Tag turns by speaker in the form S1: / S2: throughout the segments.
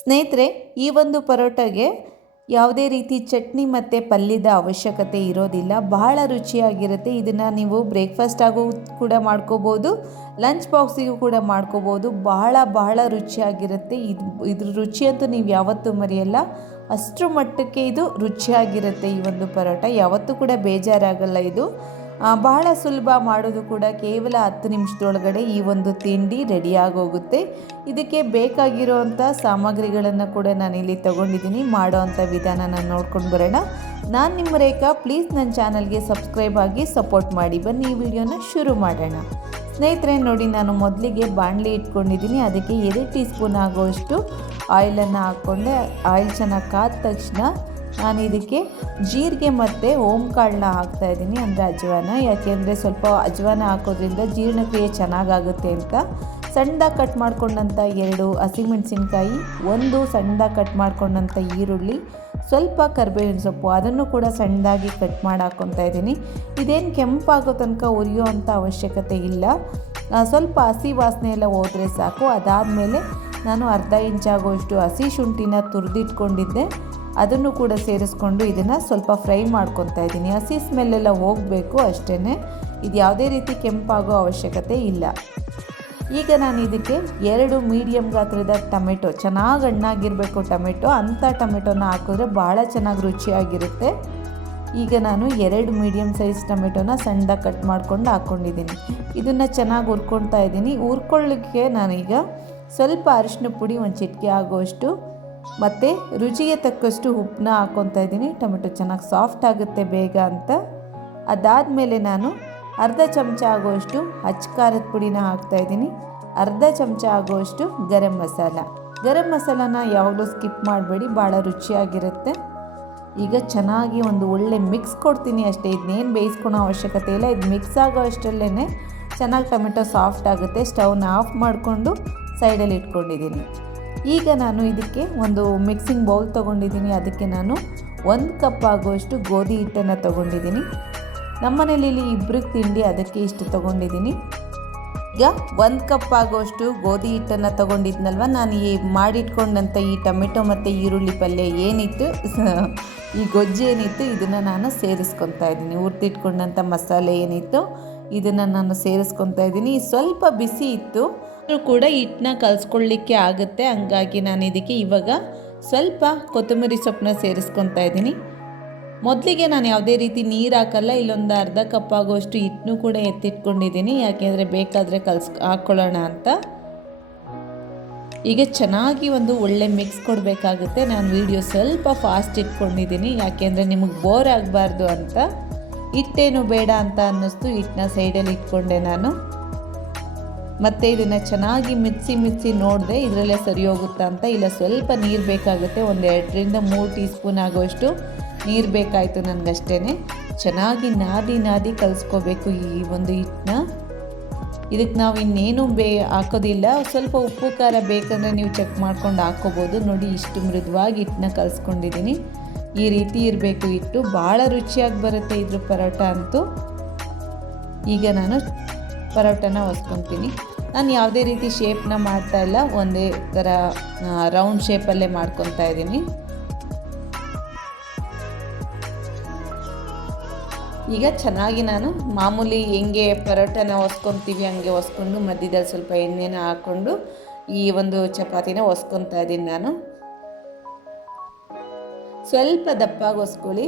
S1: ಸ್ನೇಹಿತರೆ, ಈ ಒಂದು ಪರೋಟಗೆ ಯಾವುದೇ ರೀತಿ ಚಟ್ನಿ ಮತ್ತು ಪಲ್ಯದ ಅವಶ್ಯಕತೆ ಇರೋದಿಲ್ಲ. ಬಹಳ ರುಚಿಯಾಗಿರುತ್ತೆ. ಇದನ್ನು ನೀವು ಬ್ರೇಕ್ಫಾಸ್ಟ್ ಕೂಡ ಮಾಡ್ಕೋಬೋದು ಲಂಚ್ ಬಾಕ್ಸಿಗೂ ಕೂಡ ಮಾಡ್ಕೋಬೋದು. ಬಹಳ ಬಹಳ ರುಚಿಯಾಗಿರುತ್ತೆ. ಇದು, ಇದ್ರ ರುಚಿಯಂತೂ ನೀವು ಯಾವತ್ತೂ ಮರೆಯಲ್ಲ. ಅಷ್ಟರ ಮಟ್ಟಕ್ಕೆ ಇದು ರುಚಿಯಾಗಿರುತ್ತೆ ಈ ಒಂದು ಪರೋಟ. ಯಾವತ್ತೂ ಕೂಡ ಬೇಜಾರಾಗಲ್ಲ ಇದು. ಬಹಳ ಸುಲಭ ಮಾಡೋದು ಕೂಡ ಕೇವಲ ಹತ್ತು ನಿಮಿಷದೊಳಗಡೆ ಈ ಒಂದು ತಿಂಡಿ ರೆಡಿಯಾಗೋಗುತ್ತೆ ಇದಕ್ಕೆ ಬೇಕಾಗಿರೋವಂಥ ಸಾಮಗ್ರಿಗಳನ್ನು ಕೂಡ ನಾನು ಇಲ್ಲಿ ತೊಗೊಂಡಿದ್ದೀನಿ ಮಾಡೋವಂಥ ವಿಧಾನ ನಾನು ನೋಡ್ಕೊಂಡು ಬರೋಣ. ನಾನು ನಿಮ್ಮ ರೇಖಾ ಪ್ಲೀಸ್ ನನ್ನ ಚಾನಲ್ಗೆ ಸಬ್ಸ್ಕ್ರೈಬ್ ಆಗಿ ಸಪೋರ್ಟ್ ಮಾಡಿ. ಬನ್ನಿ, ಈ ವಿಡಿಯೋನ ಶುರು ಮಾಡೋಣ. ಸ್ನೇಹಿತರೆ, ನೋಡಿ, ನಾನು ಮೊದಲಿಗೆ ಬಾಣಲಿ ಇಟ್ಕೊಂಡಿದ್ದೀನಿ. ಅದಕ್ಕೆ ಎರಡು ಟೀ ಸ್ಪೂನ್ ಆಗುವಷ್ಟು ಆಯಿಲನ್ನು ಹಾಕ್ಕೊಂಡೆ, ಆಯಿಲ್ ಚೆನ್ನಾಗಿ ಕಾದ ತಕ್ಷಣ ನಾನು ಇದಕ್ಕೆ ಜೀರಿಗೆ ಮತ್ತು ಓಂಕಾಳನ್ನ ಹಾಕ್ತಾ ಇದ್ದೀನಿ. ಅಂದರೆ ಅಜ್ವಾನ, ಯಾಕೆಂದರೆ ಸ್ವಲ್ಪ ಅಜ್ವಾನ ಹಾಕೋದ್ರಿಂದ ಜೀರ್ಣಕ್ರಿಯೆ ಚೆನ್ನಾಗಾಗುತ್ತೆ ಅಂತ. ಸಣ್ಣದಾಗಿ ಕಟ್ ಮಾಡ್ಕೊಂಡಂಥ ಎರಡು ಹಸಿಮೆಣಸಿನ್ಕಾಯಿ, ಒಂದು ಸಣ್ಣದಾಗಿ ಕಟ್ ಮಾಡ್ಕೊಂಡಂಥ ಈರುಳ್ಳಿ, ಸ್ವಲ್ಪ ಕರಿಬೇವಿನ ಸೊಪ್ಪು, ಅದನ್ನು ಕೂಡ ಸಣ್ಣದಾಗಿ ಕಟ್ ಮಾಡಿ ಹಾಕ್ಕೊತಾ ಇದ್ದೀನಿ. ಇದೇನು ಕೆಂಪಾಗೋ ತನಕ ಉರಿಯೋ ಅಂಥ ಅವಶ್ಯಕತೆ ಇಲ್ಲ. ಸ್ವಲ್ಪ ಹಸಿ ವಾಸನೆ ಎಲ್ಲ ಹೋದರೆ ಸಾಕು. ಅದಾದಮೇಲೆ ನಾನು ಅರ್ಧ ಆಗೋಷ್ಟು ಹಸಿ ಶುಂಠಿನ ತುರಿದಿಟ್ಕೊಂಡಿದ್ದೆ. ಅದನ್ನು ಕೂಡ ಸೇರಿಸ್ಕೊಂಡು ಇದನ್ನು ಸ್ವಲ್ಪ ಫ್ರೈ ಮಾಡ್ಕೊತಾ ಇದ್ದೀನಿ. ಹಸಿ ಸ್ಮೆಲ್ಲೆಲ್ಲ ಹೋಗಬೇಕು ಅಷ್ಟೇ ಇದು ಯಾವುದೇ ರೀತಿ ಕೆಂಪಾಗೋ ಅವಶ್ಯಕತೆ ಇಲ್ಲ. ಈಗ ನಾನು ಇದಕ್ಕೆ ಎರಡು ಮೀಡಿಯಮ್ ಗಾತ್ರದ ಟೊಮೆಟೊ, ಚೆನ್ನಾಗಿ ಹಣ್ಣಾಗಿರಬೇಕು ಟೊಮೆಟೊ. ಅಂಥ ಟೊಮೆಟೊನ ಹಾಕಿದ್ರೆ ಭಾಳ ಚೆನ್ನಾಗಿ ರುಚಿಯಾಗಿರುತ್ತೆ. ಈಗ ನಾನು ಎರಡು ಮೀಡಿಯಮ್ ಸೈಜ್ ಟೊಮೆಟೊನ ಸಣ್ಣದಾಗಿ ಕಟ್ ಮಾಡ್ಕೊಂಡು ಹಾಕ್ಕೊಂಡಿದ್ದೀನಿ ಇದನ್ನು ಚೆನ್ನಾಗಿ ಹುರ್ಕೊಳ್ತಾ ಇದ್ದೀನಿ. ಹುರ್ಕೊಳ್ಳಿಕ್ಕೆ ನಾನೀಗ ಸ್ವಲ್ಪ ಅರಿಶಿನ ಪುಡಿ ಒಂದು ಚಿಟಿಕೆ ಆಗುವಷ್ಟು ಮತ್ತು ರುಚಿಗೆ ತಕ್ಕಷ್ಟು ಉಪ್ಪನ್ನ ಹಾಕ್ಕೊತಾ ಇದ್ದೀನಿ. ಟೊಮೆಟೊ ಚೆನ್ನಾಗಿ ಸಾಫ್ಟ್ ಆಗುತ್ತೆ ಬೇಗ ಅಂತ. ಅದಾದಮೇಲೆ ನಾನು ಅರ್ಧ ಚಮಚ ಆಗುವಷ್ಟು ಖಾರದ ಪುಡಿನ ಹಾಕ್ತಾ ಇದ್ದೀನಿ. ಅರ್ಧ ಚಮಚ ಆಗುವಷ್ಟು ಗರಂ ಮಸಾಲ. ಗರಂ ಮಸಾಲಾನ ಯಾವಾಗಲೂ ಸ್ಕಿಪ್ ಮಾಡಬೇಡಿ, ಭಾಳ ರುಚಿಯಾಗಿರುತ್ತೆ. ಈಗ ಚೆನ್ನಾಗಿ ಒಂದು ಒಳ್ಳೆ ಮಿಕ್ಸ್ ಕೊಡ್ತೀನಿ ಅಷ್ಟೇ. ಇದನ್ನೇನು ಬೇಯಿಸ್ಕೊಳೋ ಅವಶ್ಯಕತೆ ಇಲ್ಲ. ಇದು ಮಿಕ್ಸ್ ಆಗೋ ಅಷ್ಟರಲ್ಲೇ ಚೆನ್ನಾಗಿ ಟೊಮೆಟೊ ಸಾಫ್ಟ್ ಆಗುತ್ತೆ. ಸ್ಟವ್ನ ಆಫ್ ಮಾಡಿಕೊಂಡು ಸೈಡಲ್ಲಿ ಇಟ್ಕೊಂಡಿದ್ದೀನಿ ಈಗ ನಾನು ಇದಕ್ಕೆ ಒಂದು ಮಿಕ್ಸಿಂಗ್ ಬೌಲ್ ತೊಗೊಂಡಿದ್ದೀನಿ ಅದಕ್ಕೆ ನಾನು ಒಂದು ಕಪ್ ಆಗುವಷ್ಟು ಗೋಧಿ ಹಿಟ್ಟನ್ನು ತೊಗೊಂಡಿದ್ದೀನಿ ನಮ್ಮನೇಲಿ ಇಲ್ಲಿ ಇಬ್ಬರಿಗೆ ತಿಂಡಿ ಅದಕ್ಕೆ ಇಷ್ಟು ತೊಗೊಂಡಿದ್ದೀನಿ ಈಗ ಒಂದು ಕಪ್ ಆಗುವಷ್ಟು ಗೋಧಿ ಹಿಟ್ಟನ್ನು ತೊಗೊಂಡಿದ್ನಲ್ವ? ನಾನು ಈ ಮಾಡಿಟ್ಕೊಂಡಂಥ ಈ ಟೊಮೆಟೊ ಮತ್ತು ಈರುಳ್ಳಿ ಪಲ್ಯ ಏನಿತ್ತು? ಈ ಗೊಜ್ಜು ಏನಿತ್ತು, ಇದನ್ನು ನಾನು ಸೇರಿಸ್ಕೊತಾ ಇದ್ದೀನಿ. ಹುರ್ತಿಟ್ಕೊಂಡಂಥ ಮಸಾಲೆ ಏನಿತ್ತು, ಇದನ್ನು ನಾನು ಸೇರಿಸ್ಕೊತಾ ಇದ್ದೀನಿ. ಸ್ವಲ್ಪ ಬಿಸಿ ಇತ್ತು. ಆದರೂ ಕೂಡ ಹಿಟ್ಟನ್ನ ಕಲಿಸ್ಕೊಳ್ಳಿಕ್ಕೆ ಆಗುತ್ತೆ. ಹಂಗಾಗಿ ನಾನು ಇದಕ್ಕೆ ಇವಾಗ ಸ್ವಲ್ಪ ಕೊತ್ತಂಬರಿ ಸೊಪ್ಪನ್ನ ಸೇರಿಸ್ಕೊತಾ ಇದ್ದೀನಿ. ಮೊದಲಿಗೆ ನಾನು ಯಾವುದೇ ರೀತಿ ನೀರು ಹಾಕಲ್ಲ, ಇಲ್ಲೊಂದು ಅರ್ಧ ಕಪ್ ಆಗುವಷ್ಟು ಹಿಟ್ಟನ್ನು ಕೂಡ ಎತ್ತಿಟ್ಕೊಂಡಿದ್ದೀನಿ. ಯಾಕೆಂದರೆ ಬೇಕಾದರೆ ಕಲ್ಸ್, ಹಾಕ್ಕೊಳ್ಳೋಣ ಅಂತ. ಈಗ ಚೆನ್ನಾಗಿ ಒಂದು ಒಳ್ಳೆ ಮಿಕ್ಸ್ ಕೊಡಬೇಕಾಗುತ್ತೆ. ನಾನು ವಿಡಿಯೋ ಸ್ವಲ್ಪ ಫಾಸ್ಟ್ ಇಟ್ಕೊಂಡಿದ್ದೀನಿ. ಯಾಕೆಂದರೆ ನಿಮಗೆ ಬೋರ್ ಆಗಬಾರ್ದು ಅಂತ. ಹಿಟ್ಟೇನು ಬೇಡ ಅಂತ ಅನ್ನಿಸ್ತು. ಹಿಟ್ಟನ್ನ ಸೈಡಲ್ಲಿ ಇಟ್ಕೊಂಡೆ ನಾನು. ಮತ್ತು ಇದನ್ನು ಚೆನ್ನಾಗಿ ಮಿಕ್ಸಿ ಮಿಕ್ಸಿ ನೋಡಿದೆ ಇದರಲ್ಲೇ ಸರಿ ಹೋಗುತ್ತಾ ಅಂತ. ಇಲ್ಲ, ಸ್ವಲ್ಪ ನೀರು ಬೇಕಾಗುತ್ತೆ. ಒಂದು ಎರಡರಿಂದ ಮೂರು ಟೀ ಸ್ಪೂನ್ ಆಗೋಷ್ಟು ನೀರು ಬೇಕಾಯಿತು ನನಗಷ್ಟೇ ಚೆನ್ನಾಗಿ ನಾದಿ ನಾದಿ ಕಲಿಸ್ಕೋಬೇಕು ಈ ಒಂದು ಹಿಟ್ಟನ್ನ ಇದಕ್ಕೆ ನಾವು ಇನ್ನೇನು ಬೇ ಹಾಕೋದಿಲ್ಲ. ಸ್ವಲ್ಪ ಉಪ್ಪು, ಖಾರ ಬೇಕಂದರೆ ನೀವು ಚೆಕ್ ಮಾಡ್ಕೊಂಡು ಹಾಕ್ಕೋಬೋದು ನೋಡಿ, ಇಷ್ಟು ಮೃದುವಾಗಿ ಹಿಟ್ಟನ್ನ ಕಲಿಸ್ಕೊಂಡಿದ್ದೀನಿ ಈ ರೀತಿ ಇರಬೇಕು ಹಿಟ್ಟು. ಭಾಳ ರುಚಿಯಾಗಿ ಬರುತ್ತೆ ಇದ್ರ ಪರೋಟ ಅಂತೂ. ಈಗ ನಾನು ಪರೋಟನ ಹೊಸ್ಕೊತೀನಿ ನಾನು ಯಾವುದೇ ರೀತಿ ಶೇಪ್ನ ಮಾಡ್ತಾ ಇಲ್ಲ. ಒಂದೇ ಥರ ರೌಂಡ್ ಶೇಪಲ್ಲೇ ಮಾಡ್ಕೊತಾ ಇದ್ದೀನಿ ಈಗ ಚೆನ್ನಾಗಿ ನಾನು ಮಾಮೂಲಿ ಹೆಂಗೆ ಪರೋಟನ ಒಸ್ಕೊತೀವಿ, ಹಂಗೆ ಒಸ್ಕೊಂಡು ಮಧ್ಯದಲ್ಲಿ ಸ್ವಲ್ಪ ಎಣ್ಣೆನ ಹಾಕ್ಕೊಂಡು ಈ ಒಂದು ಚಪಾತಿನ ಒಸ್ಕೊತಾ ಇದ್ದೀನಿ ನಾನು. ಸ್ವಲ್ಪ ದಪ್ಪಾಗಿ ಒಸ್ಕೊಳ್ಳಿ.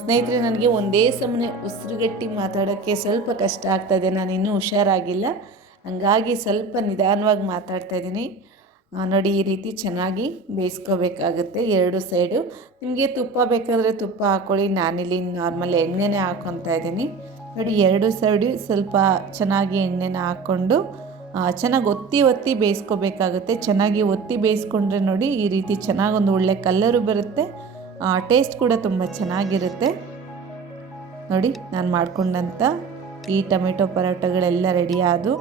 S1: ಸ್ನೇಹಿತರೆ, ನನಗೆ ಒಂದೇ ಸಮನೆ ಉಸಿರುಗಟ್ಟಿ ಮಾತಾಡೋಕ್ಕೆ ಸ್ವಲ್ಪ ಕಷ್ಟ ಆಗ್ತಾಯಿದೆ ನಾನು ಇನ್ನೂ ಹುಷಾರಾಗಿಲ್ಲ. ಹಂಗಾಗಿ ಸ್ವಲ್ಪ ನಿಧಾನವಾಗಿ ಮಾತಾಡ್ತಾ ಇದ್ದೀನಿ. ನೋಡಿ, ಈ ರೀತಿ ಚೆನ್ನಾಗಿ ಬೇಯಿಸ್ಕೋಬೇಕಾಗುತ್ತೆ ಎರಡು ಸೈಡು. ನಿಮಗೆ ತುಪ್ಪ ಬೇಕಾದರೆ ತುಪ್ಪ ಹಾಕ್ಕೊಳ್ಳಿ ನಾನಿಲ್ಲಿ ನಾರ್ಮಲ್ ಎಣ್ಣೆನೇ ಹಾಕ್ಕೊತಾ ಇದ್ದೀನಿ. ನೋಡಿ, ಎರಡು ಸೈಡು ಸ್ವಲ್ಪ ಚೆನ್ನಾಗಿ ಎಣ್ಣೆನ ಹಾಕ್ಕೊಂಡು ಚೆನ್ನಾಗಿ ಒತ್ತಿ ಒತ್ತಿ ಬೇಯಿಸ್ಕೋಬೇಕಾಗುತ್ತೆ. ಚೆನ್ನಾಗಿ ಒತ್ತಿ ಬೇಯಿಸ್ಕೊಂಡ್ರೆ ನೋಡಿ, ಈ ರೀತಿ ಚೆನ್ನಾಗಿ ಒಂದು ಒಳ್ಳೆ ಕಲ್ಲರು ಬರುತ್ತೆ. ಟೇಸ್ಟ್ ಕೂಡ ತುಂಬ ಚೆನ್ನಾಗಿರುತ್ತೆ. ನೋಡಿ, ನಾನು ಮಾಡ್ಕೊಂಡಂಥ ಈ ಟೊಮೆಟೊ ಪರೋಟಗಳೆಲ್ಲ ರೆಡಿ ಆದವು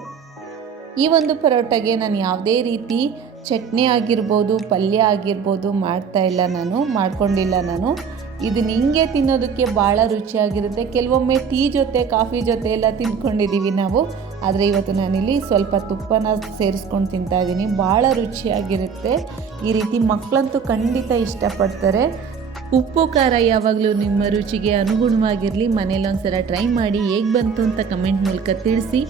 S1: ಈ ಒಂದು ಪರೋಟಗೆ ನಾನು ಯಾವುದೇ ರೀತಿ ಚಟ್ನಿ ಆಗಿರ್ಬೋದು, ಪಲ್ಯ ಆಗಿರ್ಬೋದು ಮಾಡ್ತಾ ಇಲ್ಲ ನಾನು, ಮಾಡ್ಕೊಂಡಿಲ್ಲ ನಾನು. ಇದನ್ನ ಹಿಂಗೆ ತಿನ್ನೋದಕ್ಕೆ ಭಾಳ ರುಚಿಯಾಗಿರುತ್ತೆ. ಕೆಲವೊಮ್ಮೆ ಟೀ ಜೊತೆ, ಕಾಫಿ ಜೊತೆ ಎಲ್ಲ ತಿಂದ್ಕೊಂಡಿದ್ದೀವಿ ನಾವು. ಆದರೆ ಇವತ್ತು ನಾನಿಲ್ಲಿ ಸ್ವಲ್ಪ ತುಪ್ಪನ ಸೇರಿಸ್ಕೊಂಡು ತಿಂತಾ ಇದ್ದೀನಿ. ಭಾಳ ರುಚಿಯಾಗಿರುತ್ತೆ. ಈ ರೀತಿ ಮಕ್ಕಳಂತೂ ಖಂಡಿತ ಇಷ್ಟಪಡ್ತಾರೆ. ಉಪ್ಪು, ಖಾರ ಯಾವಾಗಲೂ ನಿಮ್ಮ ರುಚಿಗೆ ಅನುಗುಣವಾಗಿರಲಿ. ಮನೇಲಿ ಒಂದ್ಸಲ ಟ್ರೈ ಮಾಡಿ ಹೇಗೆ ಬಂತು ಅಂತ ಕಮೆಂಟ್ ಮೂಲಕ ತಿಳಿಸಿ.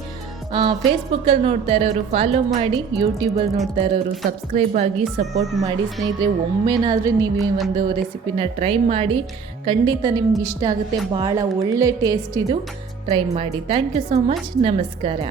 S1: ಫೇಸ್ಬುಕ್ಕಲ್ಲಿ ನೋಡ್ತಾ ಇರೋರು ಫಾಲೋ ಮಾಡಿ ಯೂಟ್ಯೂಬಲ್ಲಿ ನೋಡ್ತಾ ಇರೋರು ಸಬ್ಸ್ಕ್ರೈಬ್ ಆಗಿ ಸಪೋರ್ಟ್ ಮಾಡಿ. ಸ್ನೇಹಿತರೆ, ಒಮ್ಮೆನಾದರೂ ನೀವು ಈ ಒಂದು ರೆಸಿಪಿನ ಟ್ರೈ ಮಾಡಿ. ಖಂಡಿತ ನಿಮ್ಗೆ ಇಷ್ಟ ಆಗುತ್ತೆ. ಭಾಳ ಒಳ್ಳೆ ಟೇಸ್ಟ್ ಇದು. ಟ್ರೈ ಮಾಡಿ. ಥ್ಯಾಂಕ್ ಯು ಸೋ ಮಚ್ ನಮಸ್ಕಾರ.